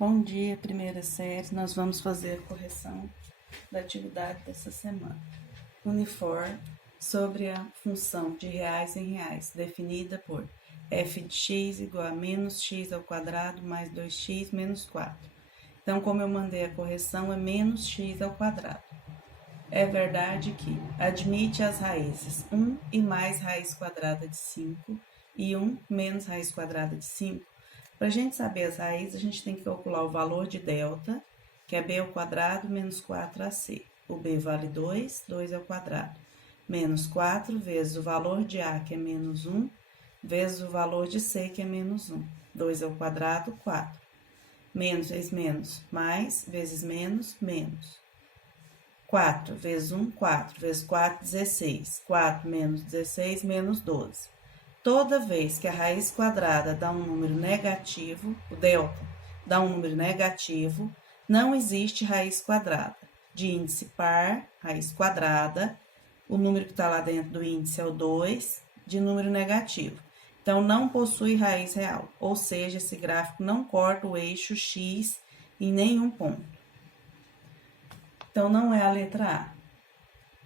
Bom dia, primeira série. Nós vamos fazer a correção da atividade dessa semana. Uniforme sobre a função de reais em reais, definida por f de x igual a menos x ao quadrado mais 2x menos 4. Então, como eu mandei a correção, é menos x ao quadrado. É verdade que admite as raízes 1 e mais raiz quadrada de 5 e 1 menos raiz quadrada de 5. Para a gente saber as raízes, a gente tem que calcular o valor de delta, que é b ao quadrado menos 4ac. O b vale 2, 2 ao quadrado, menos 4 vezes o valor de a, que é menos 1, vezes o valor de c, que é menos 1. 2 ao quadrado, 4. Menos vezes menos, mais, vezes menos, menos. 4 vezes 1, 4, vezes 4, 16. 4 menos 16, menos 12. Toda vez que a raiz quadrada dá um número negativo, o delta dá um número negativo, não existe raiz quadrada. De índice par, raiz quadrada, o número que está lá dentro do índice é o 2, de número negativo. Então, não possui raiz real, ou seja, esse gráfico não corta o eixo x em nenhum ponto. Então, não é a letra A.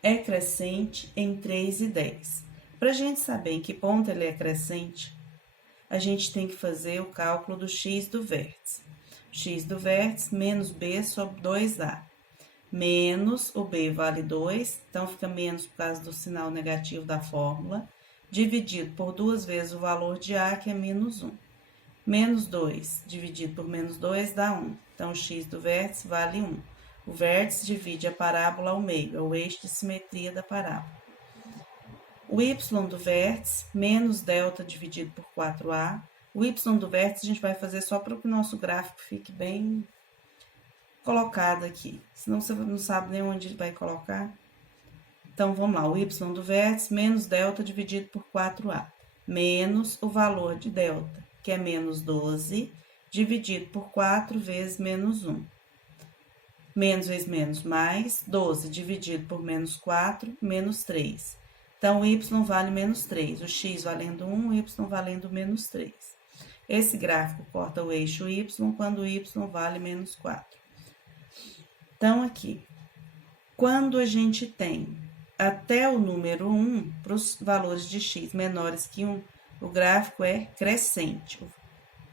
É crescente em 3 e 10. Para a gente saber em que ponto ele é crescente, a gente tem que fazer o cálculo do x do vértice. X do vértice menos b sobre 2a. Menos o b vale 2, então fica menos por causa do sinal negativo da fórmula, dividido por 2 vezes o valor de a, que é menos 1. Menos 2 dividido por menos 2 dá 1. Então, o x do vértice vale 1. O vértice divide a parábola ao meio, é o eixo de simetria da parábola. O y do vértice, menos delta dividido por 4a. O y do vértice a gente vai fazer só para que o nosso gráfico fique bem colocado aqui. Senão você não sabe nem onde ele vai colocar. Então, vamos lá. O y do vértice, menos delta dividido por 4a. Menos o valor de delta, que é menos 12, dividido por 4 vezes menos 1. Menos vezes menos, mais 12 dividido por menos 4, menos 3. Então, o y vale menos 3, o x valendo 1, o y valendo menos 3. Esse gráfico corta o eixo y quando o y vale menos 4. Então, aqui, quando a gente tem até o número 1, para os valores de x menores que 1, o gráfico é crescente. O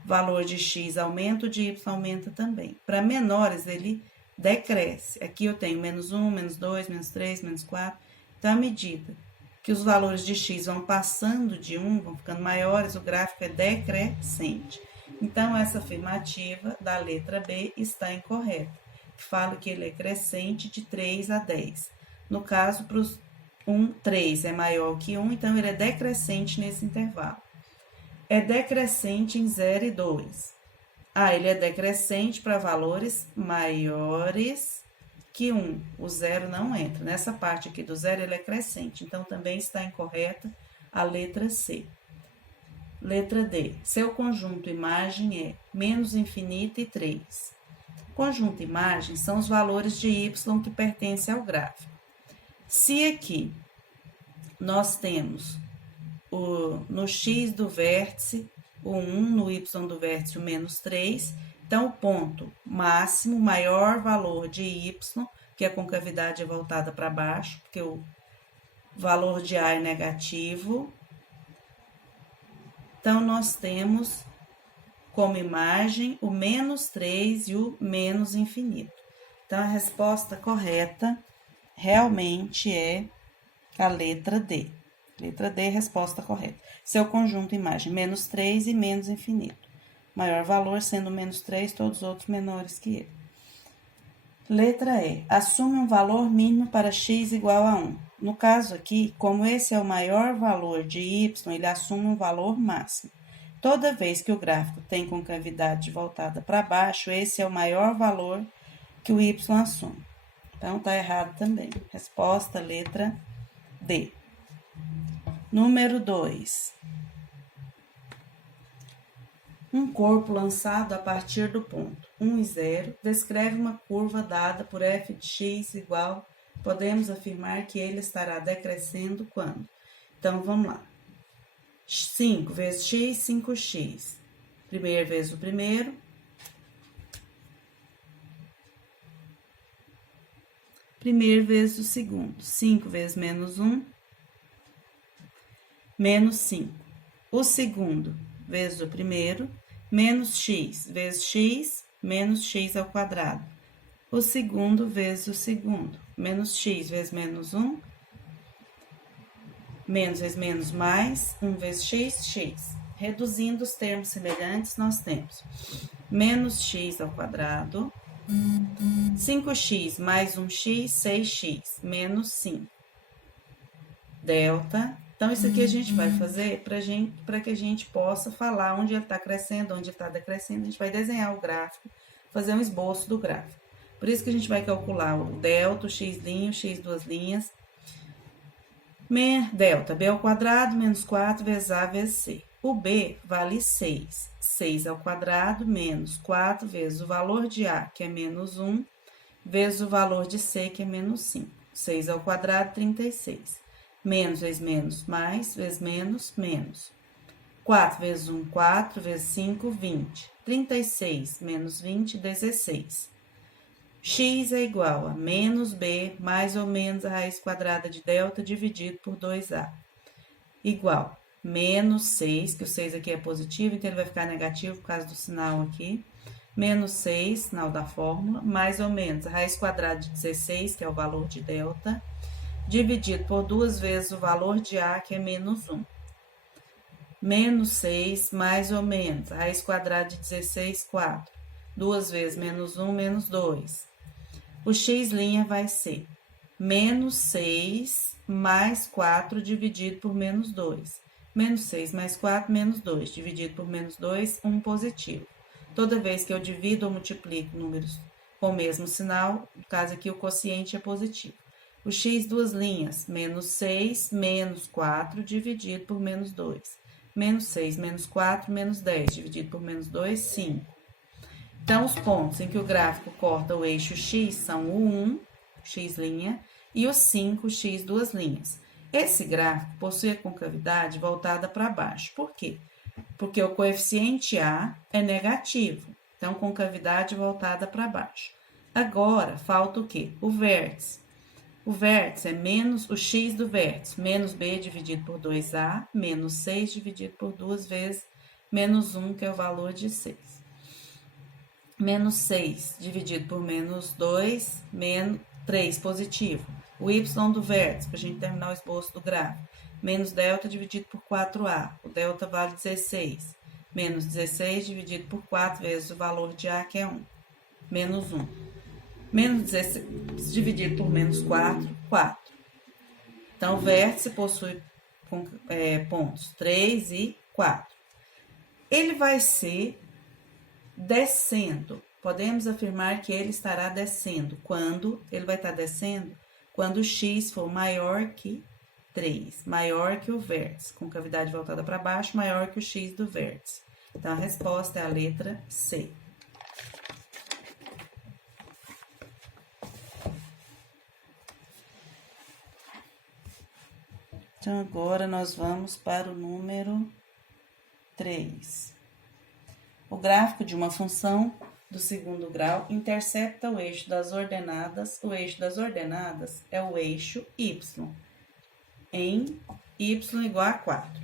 valor de x aumenta, o de y aumenta também. Para menores, ele decresce. Aqui eu tenho menos 1, menos 2, menos 3, menos 4. Então, à medida que os valores de x vão passando de 1, vão ficando maiores, o gráfico é decrescente. Então, essa afirmativa da letra B está incorreta, que fala que ele é crescente de 3 a 10. No caso, para os 3 é maior que 1, então ele é decrescente nesse intervalo. É decrescente em 0 e 2. Ele é decrescente para valores maiores que 1. O 0 não entra. Nessa parte aqui do 0, ele é crescente. Então, também está incorreta a letra C. Letra D. Seu conjunto imagem é menos infinito e 3. Conjunto imagem são os valores de y que pertencem ao gráfico. Se aqui nós temos no x do vértice o 1, no y do vértice o menos 3, então o ponto máximo, maior valor de y, que a concavidade é voltada para baixo, porque o valor de a é negativo. Então, nós temos como imagem o menos 3 e o menos infinito. Então, a resposta correta realmente é a letra D. Letra D, resposta correta. Seu conjunto imagem, menos 3 e menos infinito. Maior valor sendo menos 3, todos os outros menores que ele. Letra E. Assume um valor mínimo para x igual a 1. No caso aqui, como esse é o maior valor de y, ele assume um valor máximo. Toda vez que o gráfico tem concavidade voltada para baixo, esse é o maior valor que o y assume. Então, tá errado também. Resposta, letra D. Número 2. Um corpo lançado a partir do ponto 1 e 0 descreve uma curva dada por f de x igual, podemos afirmar que ele estará decrescendo quando? Então, vamos lá. 5 vezes x, 5x. Primeiro vezes o primeiro, primeiro vezes o segundo. 5 vezes menos 1, menos 5. O segundo vezes o primeiro, menos x vezes x, menos x ao quadrado. O segundo vezes o segundo, menos x vezes menos 1, menos vezes menos mais, 1 vezes x, x. Reduzindo os termos semelhantes, nós temos menos x ao quadrado, 5x mais 1x, 6x, menos 5. Delta. Então, isso aqui a gente vai fazer para que a gente possa falar onde ele está crescendo, onde ele está decrescendo. A gente vai desenhar o gráfico, fazer um esboço do gráfico. Por isso que a gente vai calcular o delta, o x', o x duas linhas. Delta, b ao quadrado menos 4 vezes a vezes c. O b vale 6. 6 ao quadrado menos 4 vezes o valor de a, que é menos 1, vezes o valor de c, que é menos 5. 6 ao quadrado, 36. Menos vezes menos, mais, vezes menos, menos. 4 vezes 1, 4, vezes 5, 20. 36 menos 20, 16. X é igual a menos b mais ou menos a raiz quadrada de delta dividido por 2a. Igual menos 6, que o 6 aqui é positivo, então ele vai ficar negativo por causa do sinal aqui. Menos 6, sinal da fórmula, mais ou menos a raiz quadrada de 16, que é o valor de delta, dividido por 2 vezes o valor de a, que é menos 1. Menos 6, mais ou menos a raiz quadrada de 16, 4. 2 vezes menos 1, menos 2. O x' vai ser menos 6 mais 4 dividido por menos 2. Menos 6 mais 4, menos 2. Dividido por menos 2, 1 positivo. Toda vez que eu divido ou multiplico números com o mesmo sinal, no caso aqui o quociente é positivo. O x duas linhas, menos 6 menos 4 dividido por menos 2. Menos 6 menos 4, menos 10 dividido por menos 2, 5. Então, os pontos em que o gráfico corta o eixo x são o 1, x', e o 5, x duas linhas. Esse gráfico possui a concavidade voltada para baixo. Por quê? Porque o coeficiente A é negativo, então concavidade voltada para baixo. Agora, falta o quê? O vértice. O vértice é menos o x do vértice, menos b dividido por 2a, menos 6 dividido por 2 vezes menos 1, que é o valor de 6. Menos 6 dividido por menos 2, menos 3 positivo. O y do vértice, para a gente terminar o esboço do gráfico. Menos delta dividido por 4a. O delta vale 16. Menos 16 dividido por 4 vezes o valor de a, que é 1. Menos 1. Menos 16 dividido por menos 4, 4. Então, o vértice possui pontos 3 e 4. Ele vai ser descendo. Podemos afirmar que ele estará descendo. Quando ele vai estar descendo? Quando o x for maior que 3, maior que o vértice, com cavidade voltada para baixo, maior que o x do vértice. Então, a resposta é a letra C. Então, agora nós vamos para o número 3. O gráfico de uma função do segundo grau intercepta o eixo das ordenadas. O eixo das ordenadas é o eixo y, em y igual a 4.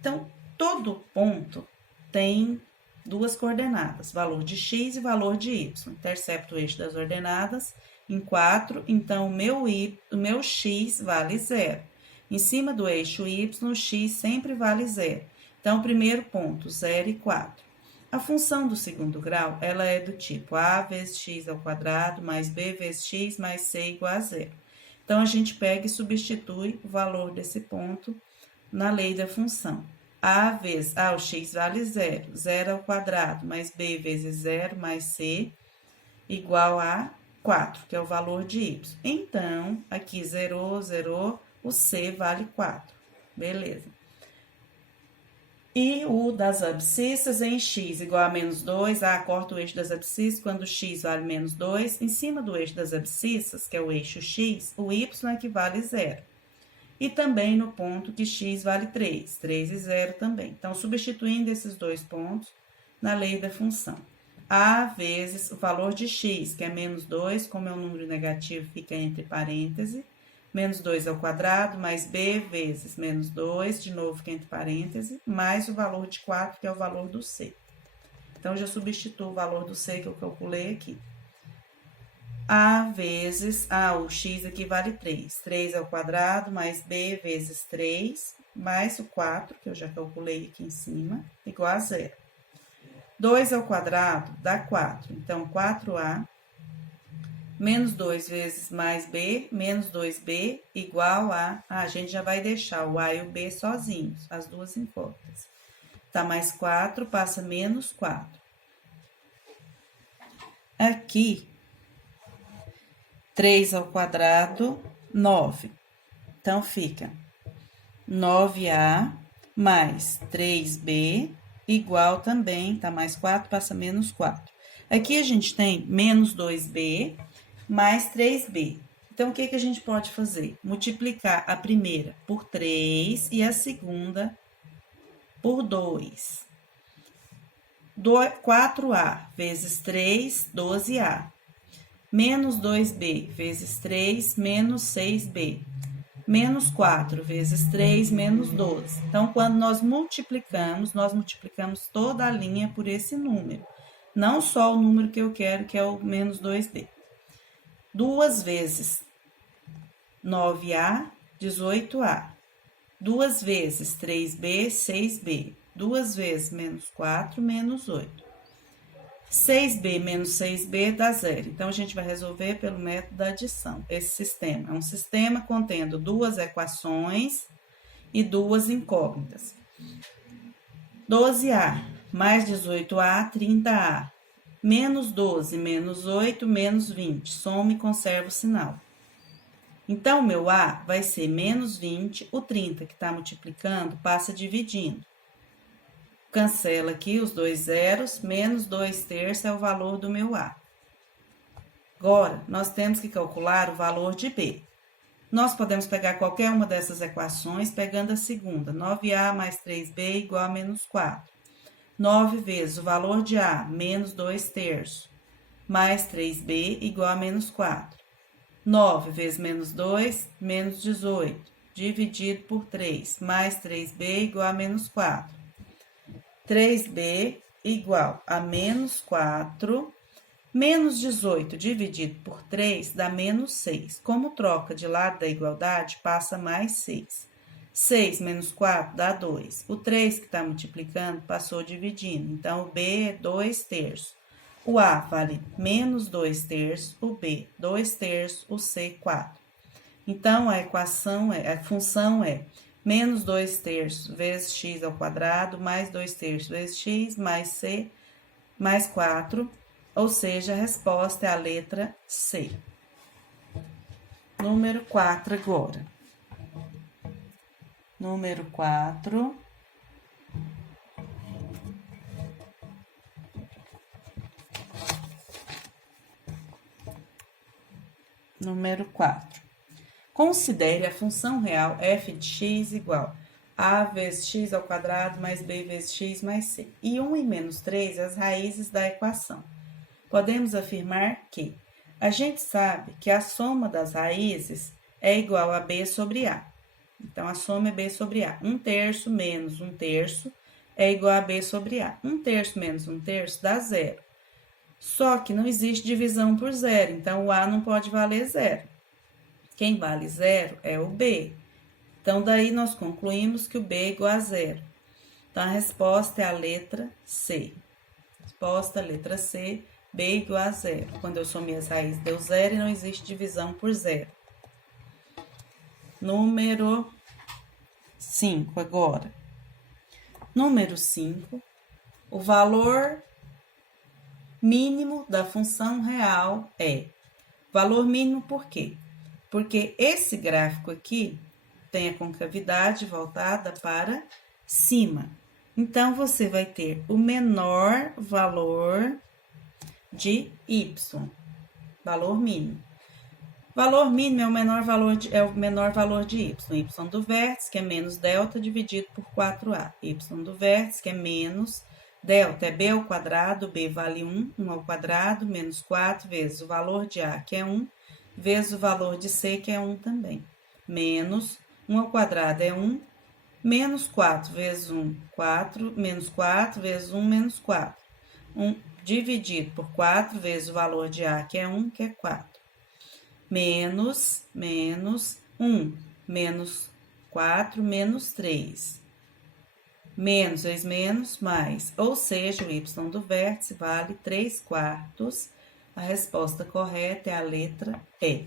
Então, todo ponto tem duas coordenadas, valor de x e valor de y. Intercepta o eixo das ordenadas em 4, então o meu x vale 0. Em cima do eixo y, o x sempre vale 0. Então, o primeiro ponto, 0 e 4. A função do segundo grau, ela é do tipo a vezes x ao quadrado, mais b vezes x, mais c igual a 0. Então, a gente pega e substitui o valor desse ponto na lei da função. A vezes, o x vale 0, 0 ao quadrado, mais b vezes 0, mais c, igual a 4, que é o valor de y. Então, aqui zerou, zerou, o c vale 4. Beleza. E o das abscissas em x igual a menos 2, corta o eixo das abscissas quando x vale menos 2. Em cima do eixo das abscissas, que é o eixo x, o y equivale a 0. E também no ponto que x vale 3, 3 e 0 também. Então, substituindo esses dois pontos na lei da função. A vezes o valor de x, que é menos 2, como é um número negativo, fica entre parênteses, menos 2 ao quadrado, mais b vezes menos 2, de novo fica entre parênteses, mais o valor de 4, que é o valor do c. Então, eu já substituo o valor do c que eu calculei aqui. A vezes, o x aqui vale 3. 3 ao quadrado, mais b vezes 3, mais o 4, que eu já calculei aqui em cima, igual a 0. 2 ao quadrado dá 4. Então, 4a menos 2 vezes mais b, menos 2b, igual a gente já vai deixar o a e o b sozinhos, as duas incógnitas. Tá mais 4, passa menos 4. Aqui, 3 ao quadrado, 9. Então, fica 9a mais 3b, igual também, tá mais 4, passa menos 4. Aqui, a gente tem menos 2b mais 3b. Então, o que a gente pode fazer? Multiplicar a primeira por 3 e a segunda por 2. 4a vezes 3, 12a. Menos 2b vezes 3, menos 6b. Menos 4 vezes 3, menos 12. Então, quando nós multiplicamos toda a linha por esse número. Não só o número que eu quero, que é o menos 2b. 2 vezes 9a, 18a. 2 vezes 3b, 6b. 2 vezes menos 4, menos 8. 6b menos 6b dá 0. Então, a gente vai resolver pelo método da adição. Esse sistema é um sistema contendo duas equações e duas incógnitas. 12a mais 18a, 30a. Menos 12, menos 8, menos 20. Soma e conserva o sinal. Então, o meu a vai ser menos 20. O 30 que está multiplicando passa dividindo. Cancela aqui os dois zeros, menos 2/3 é o valor do meu A. Agora, nós temos que calcular o valor de B. Nós podemos pegar qualquer uma dessas equações, pegando a segunda. 9A mais 3B igual a menos 4. 9 vezes o valor de A, menos 2/3, mais 3B igual a menos 4. 9 vezes menos 2, menos 18, dividido por 3, mais 3B igual a menos 4. 3b igual a menos 4, menos 18 dividido por 3 dá menos 6. Como troca de lado da igualdade, passa mais 6. 6 menos 4 dá 2. O 3 que está multiplicando passou dividindo, então o b é 2/3. O a vale menos 2/3, o b 2/3, o c 4. Então, a função é menos 2/3 vezes x ao quadrado, mais 2/3 vezes x, mais c, mais 4, ou seja, a resposta é a letra C. Número 4 agora. Número 4. Número 4. Considere a função real f de x igual a vezes x ao quadrado mais b vezes x mais c. E 1 e menos 3 as raízes da equação. Podemos afirmar que a gente sabe que a soma das raízes é igual a b sobre a. Então, a soma é b sobre a. 1/3 menos 1/3 é igual a b sobre a. 1/3 menos 1/3 dá 0. Só que não existe divisão por zero, então o a não pode valer 0. Quem vale 0 é o b. Então, daí nós concluímos que o b é igual a 0. Então, a resposta é a letra C. Resposta, letra C, b igual a 0. Quando eu somei as raízes, deu 0 e não existe divisão por 0. Número 5 agora. Número 5, o valor mínimo da função real é. Valor mínimo por quê? Porque esse gráfico aqui tem a concavidade voltada para cima. Então, você vai ter o menor valor de y, valor mínimo. Valor mínimo é o menor valor de y. Y do vértice, que é menos delta, dividido por 4a. Y do vértice, que é menos Delta é b ao quadrado, b vale 1, 1 ao quadrado, menos 4 vezes o valor de A, que é 1, vezes o valor de C, que é 1 também. Menos 1 ao quadrado é 1, menos 4 vezes 1, 4, menos 4 vezes 1, menos 4. 1 dividido por 4 vezes o valor de A, que é 1, que é 4. Menos 1, menos 4, menos 3. Menos vezes menos, mais. Ou seja, o y do vértice vale 3/4. A resposta correta é a letra E.